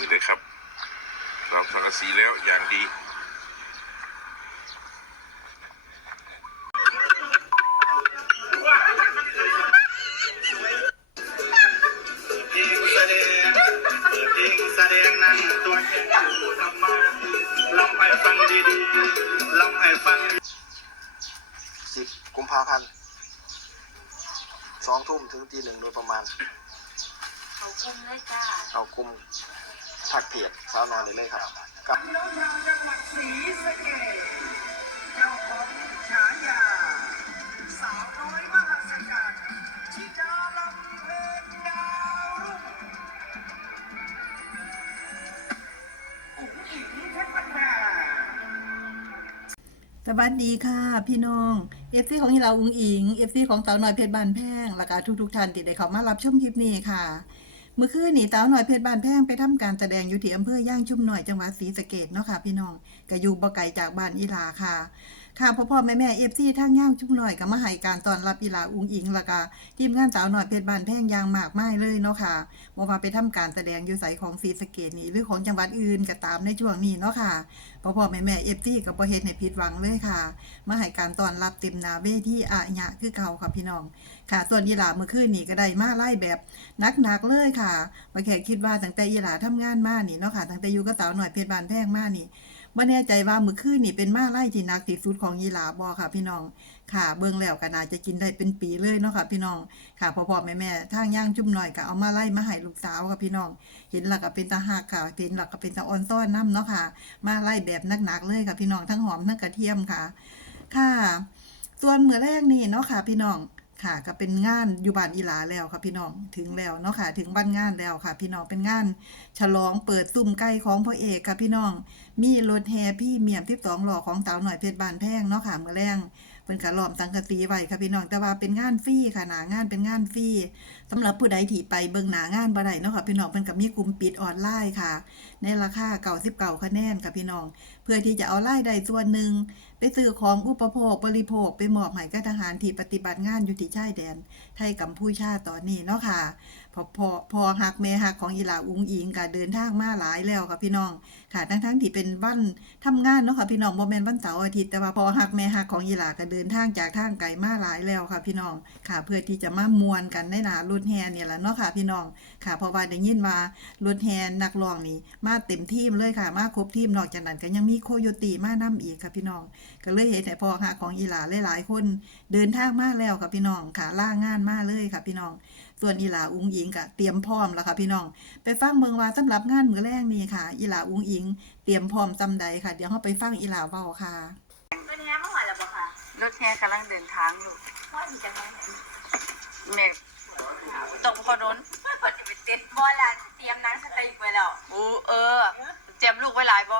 นี่เลยครับลองสังกะสีแล้วอย่างดีเพลงแสดงเพลงแสดงนั้นตัวแทนผู้นำมาลองให้ฟังดีๆลองให้ฟังสิบกุมภาพันธ์สองทุ่มถึงตีหนึ่งโดยประมาณ เขาคุมเลยจ้า เอากลุ่ม ทักเพจสาวนอนได้เลยครับกับสวัสดีค่ะ พี่น้องเอฟซีของเราอุงอิงเอฟซีของเต๋าหน่อยเพชรบานแพงและก็ทุกทุกๆท่านที่ได้เข้ามารับชมคลิปนี้ค่ะ เมื่อคืนนี่เต๋าหน่อยเพชรบานแพงไปทำการแสดงอยู่ที่อำเภอย่างชุ่มหน่อยจังหวัดศรีสะเกดเนาะค่ะพี่น้องก็อยู่บ่ไกลจากบ้านอีลาค่ะ ค่ะพ่อพ่อแม่แม่เอฟซีทางย่างชุ่มหน่อยก็มาให้การตอนรับอีลาอุงอิงละก็ทีมงานสาวหน่อยเพชรบานแพงยางมากมายเลยเนาะค่ะบ่ว่าไปทำการแสดงอยู่ไสของศรีสะเกดนี่หรือของจังหวัดอื่นก็ตามในช่วงนี้เนาะค่ะพ่อพ่อแม่แม่เอฟซีก็บ่เฮ็ดให้ผิดหวังเลยค่ะมาให้การตอนรับเต็มนาเวทีอาญะคือเก่าค่ะพี่น้อง ค่ะ ส่วนอีลาเมื่อคืนนี่ก็ได้มาไล่แบบหนักๆเลยค่ะมาแค่คิดว่าตั้งแต่อีลาทำงานมานี่เนาะค่ะตั้งแต่อยู่กับสาวหน่อยเพชรบานแพงมานี่ บ่แน่ใจว่ามือคืนนี่เป็นมาไล่ที่นักที่สุดของอีหลาบ่ค่ะพี่น้องค่ะเบิ่งแล้วก็น่าจะกินได้เป็นปีเลยเนาะค่ะพี่น้องค่ะพ่อๆแม่ๆทางย่างจุ่มหน่อยก็เอามาไล่มาให้ลูกสาวค่ะพี่น้อง เห็นแล้วก็เป็นตาหักค่ะเห็นแล้วก็เป็นตาอ่อนซ้อนน้ำเนาะค่ะ มาไล่แบบหนักๆเลยค่ะพี่น้องทั้งหอมทั้งกระเทียมค่ะ ค่ะ ส่วนเมื่อแรกนี่เนาะค่ะ พี่น้อง ค่ะก็เป็นงานอยู่บ้านอีหลาแล้วค่ะพี่น้องถึงแล้วเนาะค่ะ ถึงบ้านงานแล้วค่ะ พี่น้องเป็นงาน ฉลองเปิดซุ่มไก่ของพ่อเอกค่ะพี่น้อง มีรถแฮพี่เมียมที่สองหล่อของสาวหน่อยเพชรบานแพงเนาะค่ะเมื่อแรงเป็นกระลอมตังกะสีไว้ค่ะพี่น้องแต่ว่าเป็นงานฟรีค่ะหนางานเป็นงานฟรี สำหรับผู้ใดที่ไปเบิ่งหนางานบ่ได้เนาะค่ะพี่น้องเพิ่นก็มีกลุ่มปิดออนไลน์ค่ะ ในราคา99คะแนนค่ะพี่น้อง เพื่อที่จะเอารายได้ส่วนหนึ่ง ไปซื้อของอุปโภคบริโภค ไปมอบให้กับทหารที่ปฏิบัติงานอยู่ที่ชายแดน ไทยกัมพูชาตอนนี้เนาะค่ะพอพอพอหักเมหักของอีหลาอุงอิงก็เดินทางมาหลายแล้วค่ะพี่น้องค่ะทั้งทั้งที่เป็นวันทำงานเนาะค่ะพี่น้องโมเมนวันเสาร์อาทิตย์แต่ว่าพอหักเมหักของอีหลาก็เดินทางจากทางไกลมาหลายแล้วค่ะพี่น้องค่ะ เพื่อที่จะมามวนกันในหนารถแห่เนี่ยแหละเนาะค่ะพี่น้องค่ะเพราะว่าได้ยินว่ารถแห่นักร้องนี่มาเต็มทีมเลยค่ะ มาครบทีมนอกจากนั้นก็ยังมีโคโยตีมานํอีกค่ะพี่น้อง ก็เลยเห็นแต่พอค่ะของอีหลาหลายๆคนเดินทางมาแล้วค่ะพี่น้องค่ะล่างานมาเลยค่ะพี่น้อง ส่วนอีหลาอุงอิงก็เตรียมพร้อมแล้วค่ะพี่น้อง ไปฟังเมืองว่าสำหรับงานมื้อแรกนี้ค่ะ อีหลาอุงอิง เตรียมพร้อมจำใดค่ะ เดี๋ยวเราไปฟังอีหลาเว้าค่ะเป็นไงเมื่อวานแล้วบ่ค่ะรถแห่กำลังเดินทางอยู่พ่อดีจังเลยแม่ ตรงพอน้นพอจะไปเต็ดบอลละเตรียมหนังสติ๊กไว้แล้วอู้เออ เตรียมลูกไว้หลายบ่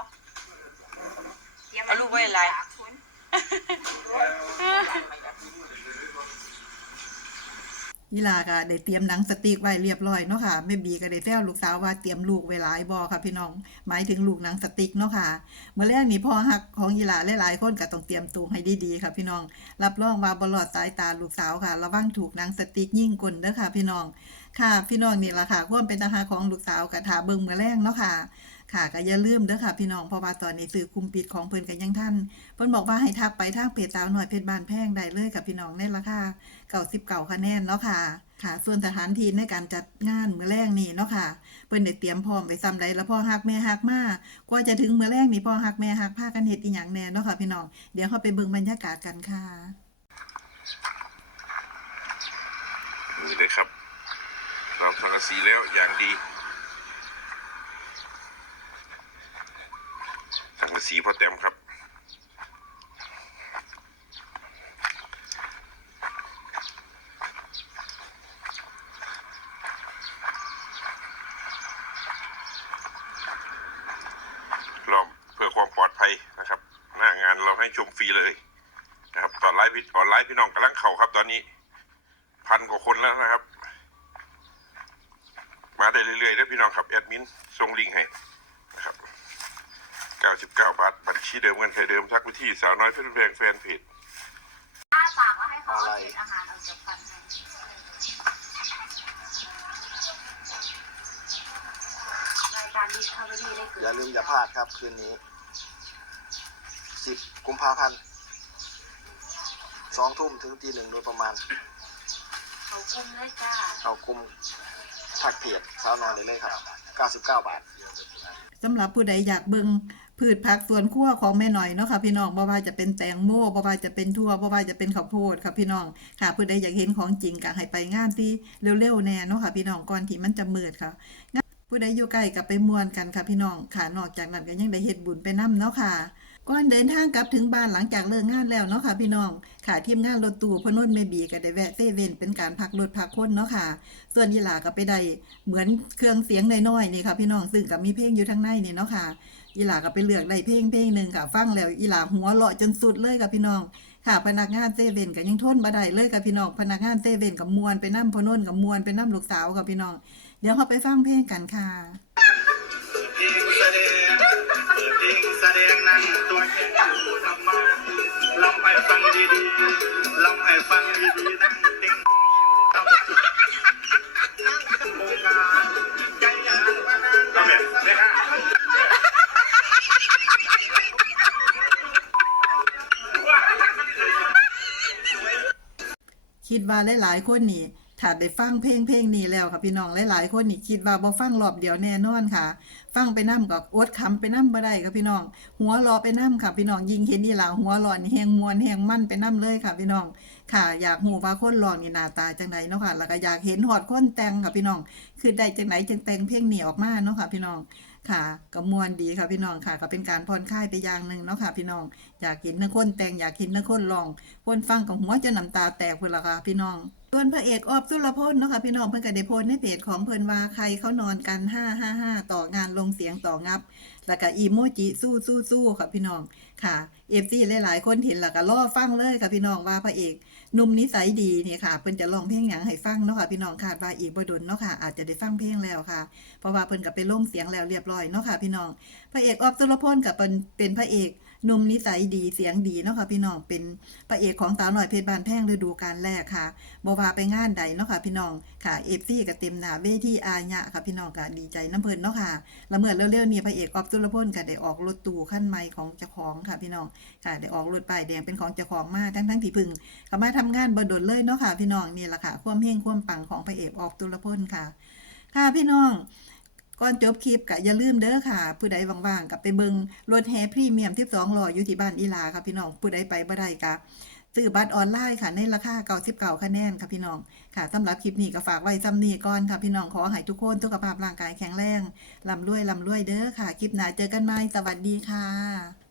เตรียมเอาลูกไว้หลาย ยีลาก็ได้เตรียมหนังสติ๊กไว้เรียบร้อยเนาะค่ะแม่บีก็ได้แซวลูกสาวว่าเตรียมลูกไว้หลายบอค่ะพี่น้องหมายถึงลูกหนังสติ๊กเนาะค่ะเมื่อแรกนี่พ่อหักของยีลาหลายๆคนก็ต้องเตรียมตูให้ดีๆค่ะพี่น้อง รับรองว่าบ่รอดสายตาลูกสาวค่ะ ระวังถูกหนังสติ๊กยิ่งกลเด้อค่ะพี่น้อง ค่ะ พี่น้องนี่ละค่ะความเป็นทหารของลูกสาวก็ท่าเบิ่งมื้อแรงเนาะค่ะ ค่ะก็อย่าลืมเด้อค่ะ พี่น้องเพราะว่าตอนนี้สื่อคุมปิดของเพิ่นก็ยังทันเพิ่นบอกว่าให้ทักไปทางเพจสาวหน่อยเพจบ้านแพงได้เลยกับพี่น้องในราคา99คะแนนเนาะค่ะ ค่ะ ส่วนสถานที่ในการจัดงานเมื้อแรกนี่เนาะค่ะเพิ่นได้เตรียมพร้อมไปซ้ำใดแล้วพ่อฮักแม่ฮักมากว่าจะถึงเมื้อแรกนี่พ่อฮักแม่ฮักพากันเฮ็ดอีหยังแน่เนาะค่ะ พี่น้องเดี๋ยวเราไปเบิ่งบรรยากาศกันค่ะนี่เลยครับ ลองสังกะสีแล้วอย่างดีสังกะสีพอเต็มครับล้อมเพื่อความปลอดภัยนะครับ หน้างานเราให้ชมฟรีเลยนะครับตอนไลฟ์พี่ออนไลน์พี่น้องกำลังเข่าครับตอนนี้ พันกว่าคนแล้วนะครับ มาได้เรื่อยๆนะพี่น้องครับแอดมินส่งลิงก์ให้นะครับ99บาทบัญชีเดิมเงินไทยเดิมทักไปที่สาวน้อยเพชรแพงแฟนเพจอ้าปากว่าให้เขาเอาเศษอาหารออกจากฟันให้รายการดีคดีได้เกิดอย่าลืมอย่าพลาดครับคืนนี้สิบกุมภาพันธ์สองทุ่มถึงตีหนึ่งโดยประมาณ เขากุมเลยจ้า เอากลุ่ม ทักเพจสาวนอนได้เลยครับ 99 บาท สำหรับผู้ใดอยากเบิ่งพืชผักสวนครัวของแม่หน่อยเนาะค่ะพี่น้องบ่ว่าจะเป็นแตงโมบ่ว่าจะเป็นทั่วบ่ว่าจะเป็นข้าวโพดค่ะพี่น้องค่ะผู้ใดอยากเห็นของจริงก็ให้ไปงานที่เร็วๆแน่เนาะค่ะพี่น้องก่อนที่มันจะมืดค่ะผู้ใดอยู่ใกล้ก็ไปม่วนกันค่ะพี่น้องค่ะนอกจากนั้นก็ยังได้เฮ็ดบุญไปนํเนาะค่ะ ก่อนเดินทางกลับถึงบ้านหลังจากเลิกงานแล้วเนาะค่ะพี่น้องค่ะทีมงานรถตู้พนนเมบีก็ได้แวะเซเว่นเป็นการพักรถพักคนเนาะค่ะ ส่วนยีหลาก็ไปได้เหมือนเครื่องเสียงน้อยๆนี่ค่ะพี่น้องซึ่งก็มีเพลงอยู่ทางในนี่เนาะค่ะยีหลาก็ไปเลือกได้เพลงเพลงหนึ่งค่ะฟังแล้วยีหลาหัวเราะจนสุดเลยค่ะพี่น้องค่ะพนักงานเซเว่นก็ยังทนบ่ได้เลยค่ะพี่น้องพนักงานเซเว่นกับมวนไปนั่พนนกับมวนไปนั่ลูกสาวค่ะพี่น้อง เดี๋ยวเราไปฟังเพลงกันค่ะ ตัวแข็งอยู่ทำมาลองให้ฟังดีๆลองให้ฟังดีๆนั่งเต็งทำโอกาใจอยางว่านางก็แบบนี้ค่ะคิดว่าหลายๆคนนี่ถ้าได้ฟังเพลงเพลงนี้แล้วค่ะพี่น้องหลายๆคนนี่คิดว่าบ่ฟังรอบเดียวแน่นอนค่ะ ฟังไปนํก็อดคำไปนํบ่ได้ค่ะพี่น้อง หัวรอไปนํค่ะพี่น้องยิงเห็นนี่ล่ะหัวรอนี่แฮงมวนแฮงมั่นไปนํเลยค่ะพี่น้องค่ะ อยากฮู้ว่าคนร้องนี่หน้าตาจังไดเนาะค่ะ แล้วก็อยากเห็นฮอดคนแต่งค่ะพี่น้องคือได้จังไหนจังแต่งเพลงนี้ออกมาเนาะค่ะ พี่น้องค่ะก็มวนดีค่ะพี่น้องค่ะ ก็เป็นการผ่อนคลายไปอย่างหนึ่งเนาะค่ะ พี่น้องอยากเห็นนักคนแต่งอยากเห็นนักคนร้องคนฟังกับหัวจะน้ำตาแตกพุ่นละค่ะพี่น้องส่วนพระเอกออบสุรพลเนาะค่ะพี่น้องเพิ่นก็ได้โพสต์ในเพจของเพิ่นว่าใครเขานอนกัน555ต่องานลงเสียงต่องับ แล้วก็อีโมจิสู้สู้สู้ค่ะพี่น้องค่ะ FC หลายๆ คนเห็นแล้วก็รอฟังเลยค่ะพี่น้องว่าพระเอกหนุ่มนิสัยดีนี่ค่ะเพิ่นจะร้องเพลงหยังให้ฟังเนาะค่ะพี่น้องคาดว่าอีกบ่ดนเนาะค่ะอาจจะได้ฟังเพลงแล้วค่ะ เพราะว่าเพิ่นก็ไปลงเสียงแล้วเรียบร้อยเนาะค่ะพี่น้องพระเอกออฟสุรพลก็เป็นเป็นพระเอก นุ่มนิสัยดีเสียงดีเนาะค่ะพี่น้องเป็นพระเอกของสาวหน่อยเพชรบานแพงฤดูกาลแรกค่ะบวาไปงานใดเนาะค่ะพี่น้องค่ะ FC ก็เต็มหนาเวทีอาญะค่ะพี่น้องก็ดีใจน้ำเพิ่นเนาะค่ะแล้วเมื่อเร็วๆนี้พระเอกออฟสุรพลก็ได้ออกรถตู้คันใหม่ของเจ้าของค่ะพี่น้องค่ะได้ออกรถป้ายแดงเป็นของเจ้าของมาทั้งๆที่พึ่งก็มาทำงานบ่ดเลยเนาะค่ะพี่น้องนี่แหละค่ะความเฮงความปังของพระเอกออฟสุรพลค่ะ ค่ะพี่น้อง ก่อนจบคลิปก็อย่าลืมเด้อค่ะ ผู้ใดว่างๆกับไปเบิงรถแฮพรีเมียมที่สองรออยู่ที่บ้านอีลาค่ะพี่น้องผู้ใดไปบ่ได้ก็ซื้อบัตรออนไลน์ค่ะในราคา99คะแนนค่ะพี่น้องค่ะสำหรับคลิปนี้ก็ฝากไว้ซ้ำนี้ก่อนค่ะพี่น้องขอให้ทุกคนสุขภาพร่างกายแข็งแรงลำรวยลำรวยเด้อค่ะ คลิปหน้าเจอกันใหม่สวัสดีค่ะ